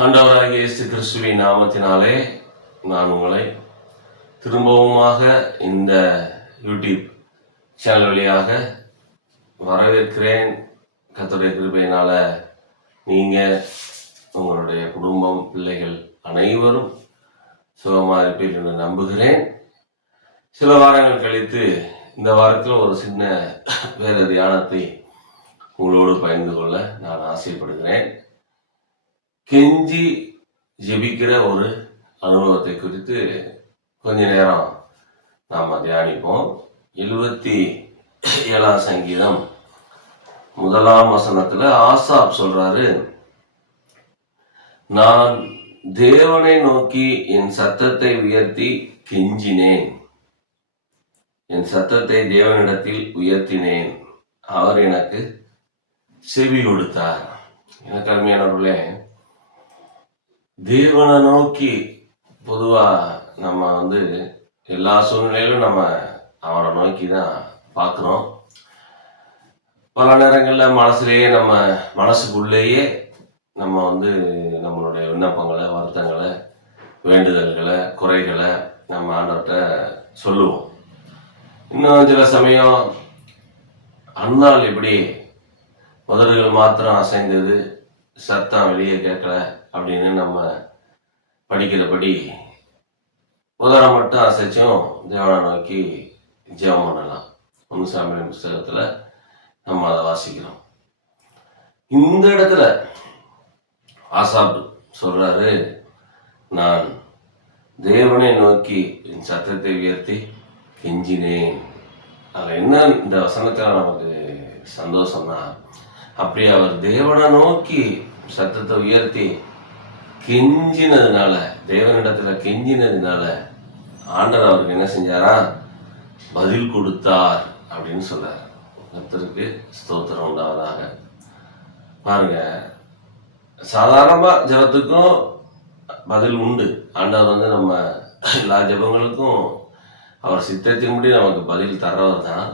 ஆண்டவராகிய இயேசு கிறிஸ்துவின் நாமத்தினாலே நான் உங்களை திரும்பவுமாக இந்த யூடியூப் சேனல் வழியாக வரவேற்கிறேன். கத்துடைய கிருபையினால் நீங்கள் உங்களுடைய குடும்பம் பிள்ளைகள் அனைவரும் சுகமாக இருப்பீர்கள் என்று நம்புகிறேன். சில வாரங்கள் கழித்து இந்த வாரத்தில் ஒரு சின்ன வேறு தியானத்தை உங்களோடு பகிர்ந்து கொள்ள நான் ஆசைப்படுகிறேன். கெஞ்சி ஜெபிக்கிற ஒரு அனுபவத்தை குறித்து கொஞ்ச நேரம் நாம் தியானிப்போம். எழுபத்தி ஏழாம் சங்கீதம் முதலாம் வசனத்தில் ஆசாப் சொல்றாரு நான் தேவனை நோக்கி என் சத்தத்தை உயர்த்தி கெஞ்சினேன். என் சத்தத்தை தேவனிடத்தில் உயர்த்தினேன். அவர் எனக்கு செவி கொடுத்தார். எனக்கு அருமையானவர்களே தீர்வனை நோக்கி பொதுவாக நம்ம வந்து எல்லா சூழ்நிலையிலும் நம்ம அவனை நோக்கி தான் பார்க்குறோம். பல நேரங்களில் மனசுலேயே நம்ம மனசுக்குள்ளேயே நம்ம வந்து நம்மளுடைய விண்ணப்பங்களை வருத்தங்களை வேண்டுதல்களை குறைகளை நம்ம ஆண்டவர்கிட்ட சொல்லுவோம். இன்னும் சில சமயம் அன்னால் எப்படி உதடுகள் மாத்திரம் அசைந்தது சத்தம் வெளியே கேட்கல அப்படின்னு நம்ம படிக்கிறபடி உதாரணம் மட்டும் அசைச்சும் தேவனை நோக்கி ஜெபம் பண்ணலாம். ஒன்று சாமியின் புஸ்தகத்தில் நம்ம அதை வாசிக்கிறோம். இந்த இடத்துல ஆசாப் சொல்றாரு நான் தேவனை நோக்கி என் சத்தத்தை உயர்த்தி கெஞ்சினேன். அதில் என்ன இந்த வசனத்தில் நமக்கு சந்தோஷம்னா அப்படி அவர் தேவனை நோக்கி சத்தத்தை உயர்த்தி கெஞ்சினதுனால தேவனிடத்துல கெஞ்சினதுனால ஆண்டவர் அவருக்கு என்ன செஞ்சாரா? பதில் கொடுத்தார் அப்படின்னு சொல்றார். கர்த்தருக்கு ஸ்தோத்திரம் உண்டாவதாக. பாருங்க சாதாரணமா ஜபத்துக்கும் பதில் உண்டு. ஆண்டவர் வந்து நம்ம எல்லா ஜபங்களுக்கும் அவர் சித்தத்தின்படி நமக்கு பதில் தர்றவர் தான்.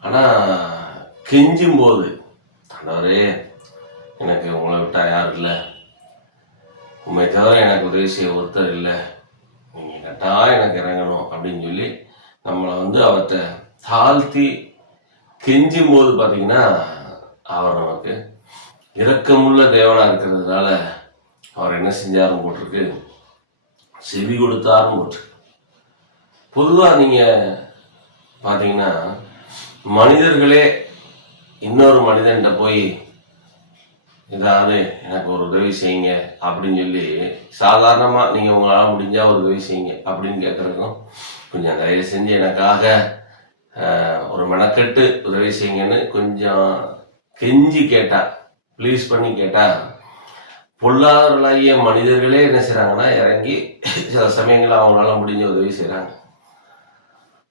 ஆனா கெஞ்சும் போது ஆண்டவரே எனக்கு உங்களை விட்டா யாரும் இல்லை. உண்மை தவிர எனக்கு உதவி செய்ய ஒருத்தர் இல்லை. நீங்கள் கட்டாயம் எனக்கு இறங்கணும் அப்படின்னு சொல்லி நம்மளை வந்து அவர்கிட்ட தாழ்த்தி கெஞ்சும் போது பார்த்தீங்கன்னா அவர் நமக்கு இரக்கமுள்ள தேவனாக இருக்கிறதுனால அவர் என்ன செஞ்சாரும் போட்டிருக்கு. செவி கொடுத்தாரும் போட்டிருக்கு. பொதுவாக நீங்கள் பார்த்தீங்கன்னா மனிதர்களே இன்னொரு மனிதன்கிட்ட போய் ஏதாவது எனக்கு ஒரு உதவி செய்யுங்க அப்படின்னு சொல்லி சாதாரணமாக நீங்கள் உங்களால் முடிஞ்சால் ஒரு உதவி செய்யுங்க அப்படின்னு கேட்குறதுக்கும் கொஞ்சம் தயவு செஞ்சு எனக்காக ஒரு மெனக்கெட்டு உதவி செய்யுங்கன்னு கொஞ்சம் கெஞ்சி கேட்டா ப்ளீஸ் பண்ணி கேட்டா பொல்லாதவர்களாகிய மனிதர்களே என்ன செய்கிறாங்கன்னா இறங்கி சில சமயங்களில் அவங்களால முடிஞ்ச உதவி செய்கிறாங்க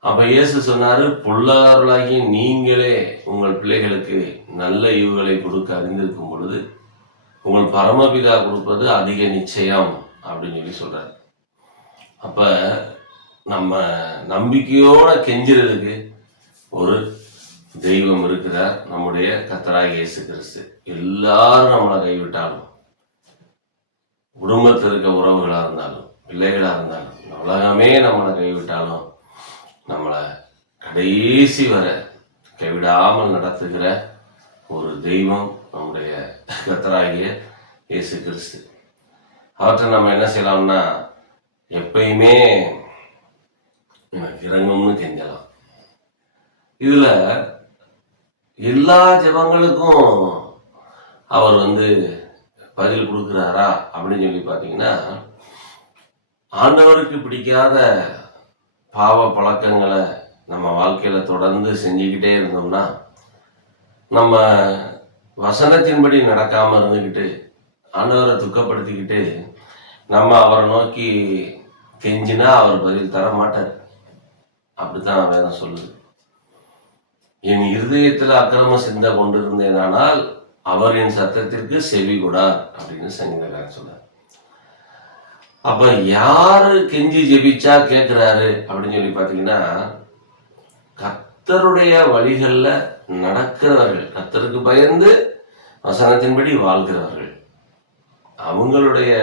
அப்ப இயேசு சொன்னாரு பொல்லாதவர்களாகிய நீங்களே உங்கள் பிள்ளைகளுக்கு நல்ல ஈவுகளை கொடுக்க அறிந்திருக்கும் பொழுது உங்கள் பரமபிதா கொடுப்பது அதிக நிச்சயம் அப்படின்னு சொல்லி சொல்றாரு. அப்ப நம்ம நம்பிக்கையோட கெஞ்சுறதுக்கு ஒரு தெய்வம் இருக்குதா நம்முடைய கத்தராக இயேசு கிறிஸ்து. எல்லாரும் நம்மளை கைவிட்டாலும் குடும்பத்தில் இருக்க உறவுகளாக இருந்தாலும் பிள்ளைகளாக இருந்தாலும் உலகமே நம்மளை கைவிட்டாலும் நம்மளை கடைசி வர கைவிடாமல் நடத்துகிற ஒரு தெய்வம் நம்முடைய கத்தராகிய இயேசு கிறிஸ்து. அவற்றை நம்ம என்ன செய்யலாம்னா எப்பயுமே எனக்கு இறங்கும்னு கெஞ்சலாம். இதுல எல்லா ஜபங்களுக்கும் அவர் வந்து பதில் கொடுக்குறாரா அப்படின்னு சொல்லி பார்த்தீங்கன்னா ஆண்டவருக்கு பிடிக்காத பாவ பழக்கங்களை நம்ம வாழ்க்கையில தொடர்ந்து செஞ்சுக்கிட்டே இருந்தோம்னா நம்ம வசனத்தின்படி நடக்காமல் இருந்துக்கிட்டு ஆண்டவரை துக்கப்படுத்திக்கிட்டு நம்ம அவரை நோக்கி கெஞ்சினா அவர் பதில் தர மாட்டார் அப்படித்தான் வேதம் சொல்லுது. என் இருதயத்தில் அக்கிரம சிந்தை கொண்டிருந்தேனானால் அவர் என் சத்தத்திற்கு செவி கூடார் அப்படின்னு சங்கீதக்காரன் சொன்னார் அப்ப யாரு கெஞ்சி ஜெபிச்சா கேட்கிறாரு அப்படின்னு சொல்லி பாத்தீங்கன்னா கத்தருடைய வழிகள்ல நடக்கிறவர்கள் கத்தருக்கு பயந்து வசனத்தின்படி வாழ்கிறவர்கள் அவங்களுடைய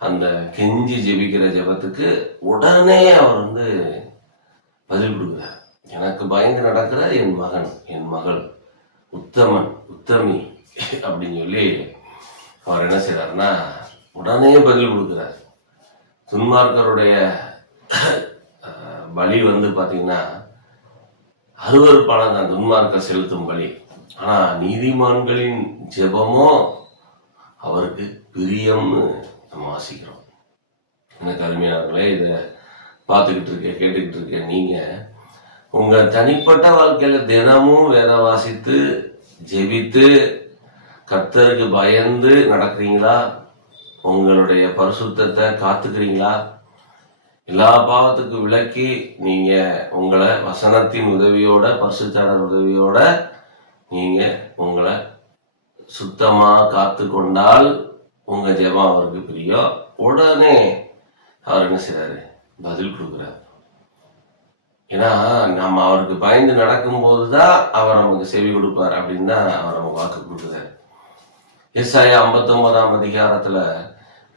அந்த கெஞ்சி ஜெபிக்கிற ஜெபத்துக்கு உடனே அவர் வந்து பதில் கொடுக்குறார். எனக்கு பயந்து நடக்கிற என் மகன் என் மகள் உத்தமன் உத்தமி அப்படின்னு சொல்லி அவர் என்ன செய்கிறாருன்னா உடனே பதில் கொடுக்குறாரு. துன்மார்க்கருடைய பலி வந்து பார்த்தீங்கன்னா அருவறுப்பான தான். துன்மார்க்க செலுத்தும் பலி. ஆனால் நீதிமான்களின் ஜெபமோ அவருக்கு பிரியம்னு நம்ம வாசிக்கிறோம். எனக்கு அருமையானவர்களே இதை பார்த்துக்கிட்டு இருக்க கேட்டுக்கிட்டு இருக்க நீங்கள் உங்கள் தனிப்பட்ட வாழ்க்கையில் தினமும் வேத வாசித்து ஜெபித்து கர்த்தருக்கு பயந்து நடக்கிறீங்களா? உங்களுடைய பரிசுத்தத்தை காத்துக்கிறீங்களா? எல்லா பாவத்துக்கும் விலக்கி நீங்க உங்களை வசனத்தின் உதவியோட பரிசுத்தாளர் உதவியோட நீங்க உங்களை சுத்தமா காத்து கொண்டால் உங்க ஜெபம் அவருக்கு பிரியம் உடனே அவர் என்ன செய்யறாரு பதில் கொடுக்குறாரு. ஏன்னா நம்ம அவருக்கு பயந்து நடக்கும்போது தான் அவர் நமக்கு செவி கொடுப்பார் அப்படின்னு தான் அவர் நம்ம வாக்கு கொடுக்குறாரு. எஸ்ஐ ஐம்பத்தொன்பதாம் அதிகாரத்துல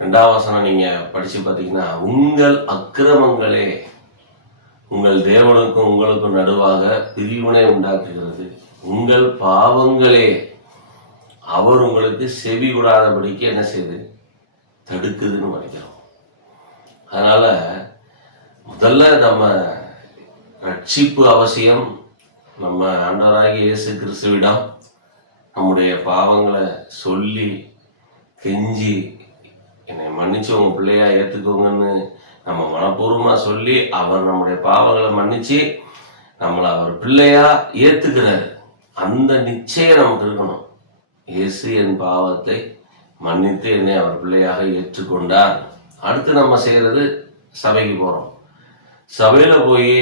ரெண்டாவது வசனம் நீங்க படிச்சு பார்த்தீங்கன்னா உங்கள் அக்கிரமங்களே உங்கள் தேவனுக்கும் உங்களுக்கும் நடுவாக பிரிவினை உண்டாக்குகிறது. உங்கள் பாவங்களே அவர் உங்களுக்கு செவி கூடாதபடிக்கு என்ன செய்யுது தடுக்குதுன்னு நினைக்கிறோம். அதனால முதல்ல நம்ம ரட்சிப்பு அவசியம். நம்ம ஆண்டவராகி இயேசு கிறிஸ்துவிடம் நம்முடைய பாவங்களை சொல்லி கெஞ்சி என்னை மன்னிச்சு உங்க பிள்ளையா ஏத்துக்கோங்கன்னு நம்ம மனப்பூர்வமா சொல்லி அவர் நம்முடைய பாவங்களை மன்னிச்சு நம்மளை அவர் பிள்ளையா ஏத்துக்கிறாரு. அந்த நிச்சயம் நமக்கு இருக்கணும். இயேசு என் பாவத்தை மன்னித்து என்னை அவர் பிள்ளையாக ஏற்றுக்கொண்டார். அடுத்து நம்ம செய்யறது சபைக்கு போறோம். சபையில போய்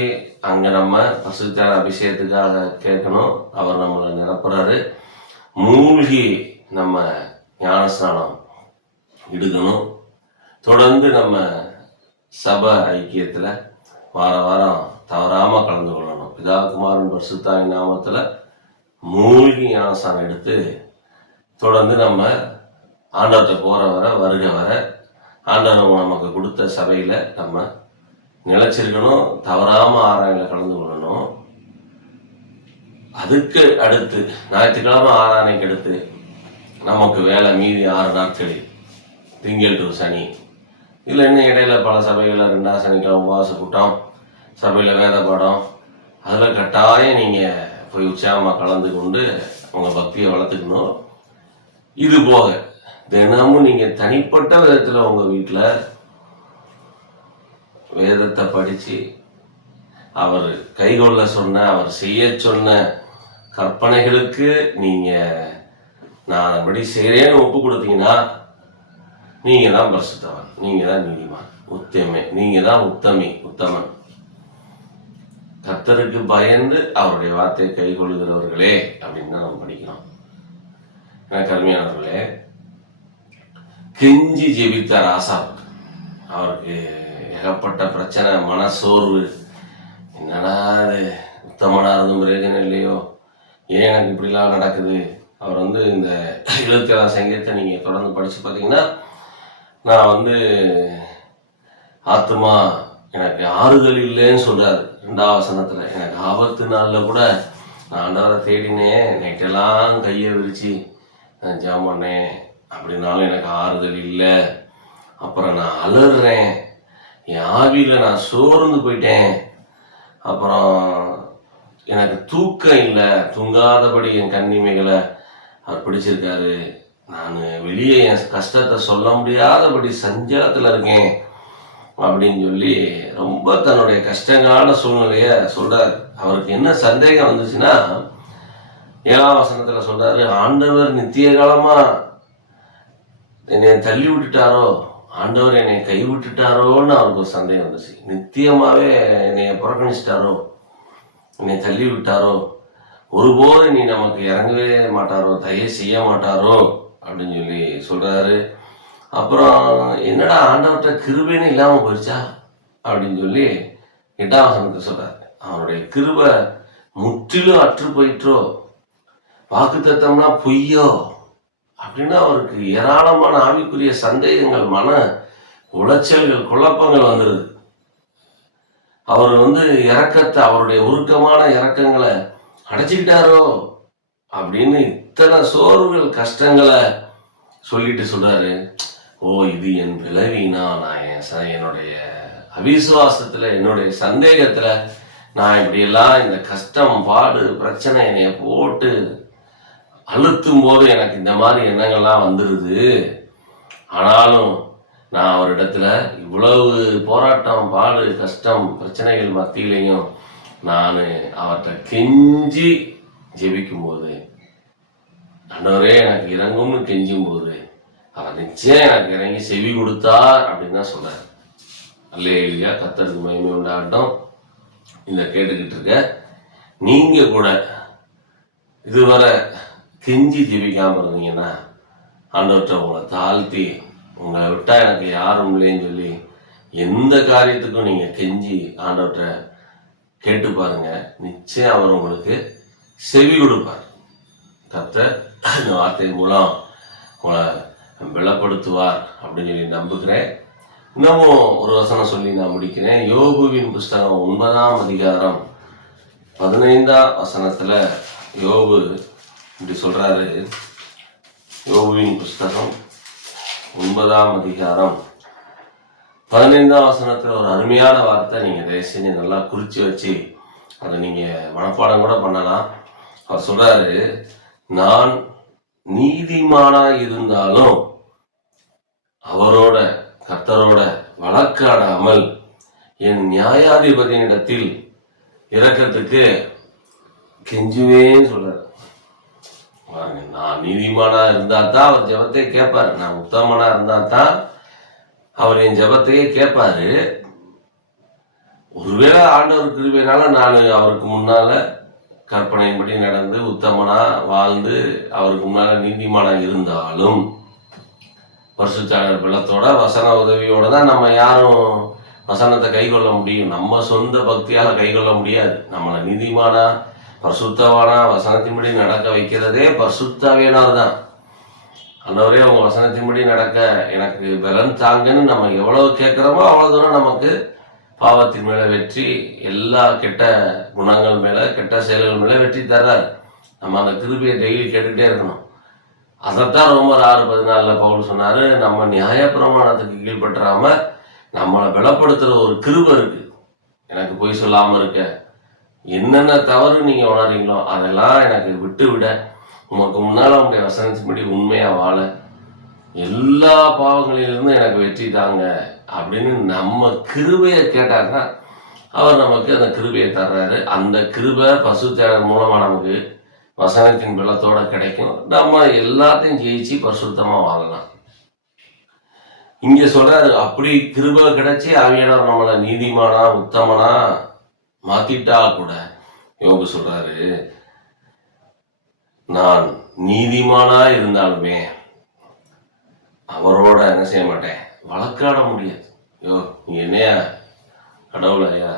அங்க நம்ம பசுத்தான அபிஷேகத்துக்காக கேட்கணும். அவர் நம்மளை நிரப்புறாரு. மூழ்கி நம்ம ஞானஸ்நானம் எடுக்கணும் தொடர்ந்து நம்ம சபை ஐக்கியத்தில் வார வாரம் தவறாமல் கலந்து கொள்ளணும். பிதா குமாரன் பரிசுத்தாய் நாமத்துல மூழ்கி ஞானசானம் எடுத்து தொடர்ந்து நம்ம ஆண்டவத்தை போகிற வர வருக வர ஆண்டவர் நமக்கு கொடுத்த சபையில் நம்ம நிலைச்சிருக்கணும் தவறாமல் ஆராயல கலந்து கொள்ளணும். அதுக்கு அடுத்து ஞாயிற்றுக்கிழமை ஆராயணைக்கு அடுத்து நமக்கு வேலை மீதி ஆறு நாட்களில் திங்கள் டு சனி. இதில் இன்னும் இடையில பல சபைகளில் ரெண்டாவது சனிக்கிழமை உபவாச கூட்டம் சபையில் வேத பாடம். அதில் கட்டாயம் நீங்கள் போய் உற்சாகமாக கலந்து கொண்டு உங்கள் பக்தியை வளர்த்துக்கணும். இது போக தினமும் நீங்கள் தனிப்பட்ட விதத்தில் உங்கள் வீட்டில் வேதத்தை படித்து அவர் கைகொள்ள சொன்ன அவர் செய்ய சொன்ன கற்பனைகளுக்கு நீங்கள் நான் அப்படி செய்கிறேன்னு ஒப்பு கொடுத்தீங்கன்னா நீங்கள் தான் பரிசுத்தவன். நீங்கள் தான் நீதிமான். உத்தமை. நீங்கள் தான் உத்தமி உத்தமன். கத்தருக்கு பயந்து அவருடைய வார்த்தையை கை கொள்கிறவர்களே அப்படின்னு தான் நம்ம படிக்கிறோம். எனக்கு அருமையானவர்களே கெஞ்சி ஜெபித்தார் ஆசா அவருக்கு ஏகப்பட்ட பிரச்சனை மனசோர்வு என்னடா அது உத்தமனா இருந்தும் பிரயோஜனம் இல்லையோ? ஏன் எனக்கு இப்படிலாம் நடக்குது? அவர் வந்து இந்த எழுபத்தி ஏழாம் சங்கீதத்தை நீங்கள் தொடர்ந்து படித்து பார்த்தீங்கன்னா நான் வந்து ஆத்மா எனக்கு ஆறுதல் இல்லைன்னு சொல்றாரு. ரெண்டாவது வசனத்துல எனக்கு ஆபத்து நாளில் கூட நான் ஆண்டவரை தேடினேன். நைட்டெல்லாம் கையை விரிச்சு நான் ஜெபம் பண்ணேன். அப்படின்னாலும் எனக்கு ஆறுதல் இல்லை. அப்புறம் நான் அலறுறேன் என் ஆவியில் நான் சோர்ந்து போயிட்டேன். அப்புறம் எனக்கு தூக்கம் இல்லை. தூங்காதபடி என் கண்ணிமைகளை அவர் பிடிச்சிருக்காரு. நான் வெளியே என் கஷ்டத்தை சொல்ல முடியாதபடி சஞ்சலத்தில் இருக்கேன் அப்படின்னு சொல்லி ரொம்ப தன்னுடைய கஷ்டங்களான சூழ்நிலையை சொல்கிறார் அவருக்கு என்ன சந்தேகம் வந்துச்சுன்னா ஏழாம் வசனத்துல சொல்றாரு ஆண்டவர் நித்திய காலமா என்னை தள்ளி விட்டுட்டாரோ ஆண்டவர் என்னை கை விட்டுட்டாரோன்னு அவருக்கு ஒரு சந்தேகம் வந்துச்சு. நித்தியமாவே என்னை புறக்கணிச்சிட்டாரோ என்னை தள்ளி விட்டாரோ ஒருபோது நீ நமக்கு இறங்கவே மாட்டாரோ தயவு செய்ய மாட்டாரோ அப்படின்னு சொல்லி சொல்கிறாரு அப்புறம் என்னடா ஆண்டவர்கிட்ட கிருபைன்னு இல்லாமல் போயிடுச்சா அப்படின்னு சொல்லி எட்டாம் சொல்கிறாரு அவனுடைய கிருபை முற்றிலும் அற்று போயிற்றோ? வாக்கு தத்தம்னா பொய்யோ? அப்படின்னு அவருக்கு ஏராளமான ஆவிக்குரிய சந்தேகங்கள் மன உளைச்சல்கள் குழப்பங்கள் வந்துடுது அவர் வந்து இறக்கத்தை அவருடைய உருக்கமான இறக்கங்களை அடைச்சிக்கிட்டாரோ? அப்படின்னு இத்தனை சோர்வுகள் கஷ்டங்களை சொல்லிட்டு சொல்றாரு. ஓ இது என் பிளவினா நான் என் என்னுடைய அவிசுவாசத்துல என்னுடைய சந்தேகத்துல நான் இப்படியெல்லாம் இந்த கஷ்டம் பாடு பிரச்சனை என்னைய போட்டு அழுத்தும் போது எனக்கு இந்த மாதிரி எண்ணங்கள்லாம் வந்துடுது ஆனாலும் நான் அவரிடத்துல இவ்வளவு போராட்டம் பாடு கஷ்டம் பிரச்சனைகள் மத்தியிலையும் நான் அவர்கிட்ட கெஞ்சி ஜெபிக்கும் போது ஆண்டவரே எனக்கு இறங்கும்னு கெஞ்சும் போது அவர் நிச்சயம் எனக்கு இறங்கி செவி கொடுத்தார் அப்படின்னு தான் சொல்றாரு அல்லேலியா கத்தருக்கு மகிமை உண்டாகட்டும். இந்த கேட்டுக்கிட்டு இருக்க நீங்க கூட இதுவரை கெஞ்சி ஜெபிக்காம இருந்தீங்கன்னா ஆண்டவர்கிட்ட உங்களை தாழ்த்தி உங்களை விட்டா எனக்கு யாரும் இல்லைன்னு சொல்லி எந்த காரியத்துக்கும் நீங்கள் கெஞ்சி ஆண்டவர்கிட்ட கேட்டு பாருங்க. நிச்சயம் அவர் உங்களுக்கு செவி கொடுப்பார். கர்த்தர் இந்த வார்த்தை மூலம் வெளப்படுத்துவார் அப்படின்னு சொல்லி நம்புகிறேன். இன்னமும் ஒரு வசனம் சொல்லி நான் முடிக்கிறேன். யோபுவின் புஸ்தகம் ஒன்பதாம் அதிகாரம் பதினைந்தாம் வசனத்தில் யோபு இப்படி சொல்கிறாரு யோபுவின் புஸ்தகம் ஒன்பதாம் அதிகாரம் பதினைந்தாம் வசனத்தில் ஒரு அருமையான வார்த்தை நீங்கள் தயவு செஞ்சு நல்லா குறித்து வச்சு அதை நீங்கள் மனப்பாடம் கூட பண்ணலாம். அவர் சொல்றாரு நான் நீதிமானா இருந்தாலும் அவரோட கர்த்தரோட வழக்காடாமல் என் நியாயாதிபதியினிடத்தில் இறக்கத்துக்கு கெஞ்சுவேன்னு சொல்றாரு. பாருங்க, நான் நீதிமானா இருந்தா தான் அவர் ஜெபத்தை கேட்பாரு. நான் உத்தமனா இருந்தா தான் அவர் என் ஜெபத்தையே கேட்பாரு. ஒருவேளை ஆண்டவர் கிருபையினால நான் அவருக்கு முன்னால கற்பனையின்படி நடந்து உத்தமனா வாழ்ந்து அவருக்கு முன்னால் நீதிமானம் இருந்தாலும் பரிசுத்தாளர் பலத்தோட வசன உதவியோட தான் நம்ம யாரும் வசனத்தை கைகொள்ள முடியும். நம்ம சொந்த பக்தியால் கைகொள்ள முடியாது. நம்மளை நீதிமானா பரிசுத்தவானா வசனத்தின்படி நடக்க வைக்கிறதே பரிசுத்தாவியனார் தான். ஆண்டவரே அவங்க வசனத்தின்படி நடக்க எனக்கு பலன் தாங்கன்னு நம்ம எவ்வளோ கேட்குறோமோ அவ்வளோ தூரம் நமக்கு பாவத்தின் மேல வெற்றி எல்லா கெட்ட குணங்கள் மேல கெட்ட செயல்கள் மேல வெற்றி தர்றாரு. நம்ம அந்த கிருபியை டெய்லி கேட்டுக்கிட்டே இருக்கணும். அதைத்தான் ரோமர் ஆறு பதினாலுல பவுல் சொன்னாரு நம்ம நியாய பிரமாணத்துக்கு கீழ்பற்றாம நம்மளை பலப்படுத்துற ஒரு கிருபை இருக்கு. எனக்கு பொய் சொல்லாம இருக்க. என்னென்ன தவறு நீங்க உணர்றீங்களோ அதெல்லாம் எனக்கு விட்டு விட. உமக்கு முன்னால உங்களுடைய வசனத்தின்படி உண்மையா வாழ. எல்லா பாவங்களிலிருந்தும் எனக்கு வெற்றி தாங்க. அப்படின்னு நம்ம கிருபையை கேட்டாங்கன்னா அவர் நமக்கு அந்த கிருபையை தர்றாரு. அந்த கிருபை பசு தேடல் மூலமா நமக்கு வசனத்தின் பலத்தோட கிடைக்கும். நம்ம எல்லாத்தையும் ஜெயிச்சு பரிசுத்தமாக வாழலாம். இங்க சொல்றாரு அப்படி கிருபை கிடைச்சி ஆவியானவர் நம்மளை நீதிமானா உத்தமனா மாத்திட்டா கூட யோகு சொல்றாரு நான் நீதிமானா இருந்தாலுமே அவரோட என்ன செய்ய மாட்டேன்? வழக்காட முடியாது. யோ நீ என்னையா கடவுள்? ஐயா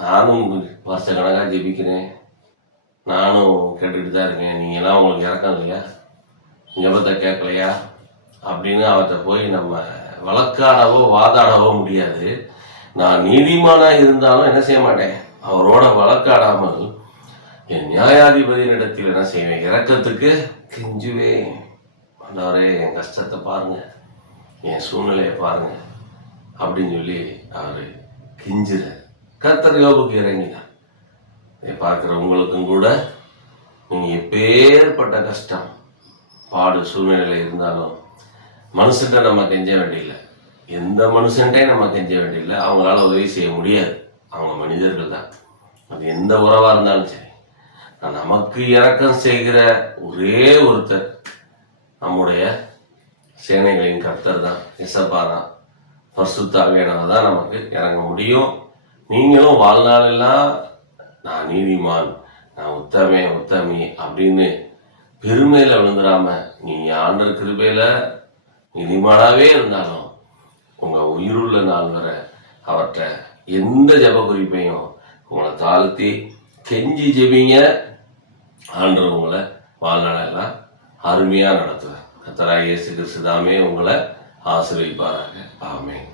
நானும் வருஷ கணக்காக ஜெபிக்கிறேன். நானும் கேட்டுக்கிட்டு தான் இருக்கேன். நீங்களாம் உங்களுக்கு இறக்கம் இல்லையா ஜபத்தை கேட்கலையா? அப்படின்னு அவர்கிட்ட போய் நம்ம வழக்காடவோ வாதாடவோ முடியாது. நான் நீதிமானாக இருந்தாலும் என்ன செய்ய மாட்டேன்? அவரோட வழக்காடாமல் என் நியாயாதிபதியினிடத்தில் என்ன செய்வேன்? இறக்கத்துக்கு கெஞ்சுவேன். ஆண்டவரே என் கஷ்டத்தை பாருங்கள் என் சூழ்நிலையை பாருங்கள் அப்படின்னு சொல்லி அவர் கிஞ்சிற. கத்தர் யோபுக்கு இறங்கினார். இதை பார்க்குற உங்களுக்கும் கூட நீங்கள் எப்பேற்பட்ட கஷ்டம் பாடு சூழ்நிலையில் இருந்தாலும் மனுஷன்ட்ட நம்ம கெஞ்ச வேண்டியதில்லை எந்த மனுஷன்ட்டையும் நம்ம கெஞ்ச வேண்டியதில்லை அவங்களால உதவி செய்ய முடியாது. அவங்க மனிதர்கள் தான். அது எந்த உறவாக இருந்தாலும் சரி. நமக்கு இறக்கம் செய்கிற ஒரே ஒருத்தர் நம்முடைய சேனைகளின் கர்த்தர் தான் இசப்பா தான் பரிசுத்தாவியானவர் தான் நமக்கு இறங்க முடியும். நீங்களும் வாழ்நாளெல்லாம் நான் நீதிமான் நான் உத்தமே உத்தமி அப்படின்னு பெருமையில் விழுந்துடாம நீங்கள் ஆண்டர் கிருபையில் நீதிமானாவே இருந்தாலும் உங்கள் உயிருள்ள நாள் வரை அவர்கிட்ட எந்த ஜெப குறிப்பையும் உங்களை தாழ்த்தி கெஞ்சி ஜெபிங்க. ஆண்டர் உங்களை வாழ்நாளெல்லாம் அருமையாக நடத்துவேன். கத்தராய் இயேசு கிறிஸ்து தாமே உங்களை ஆசீர்வதிப்பாராக. ஆமென்.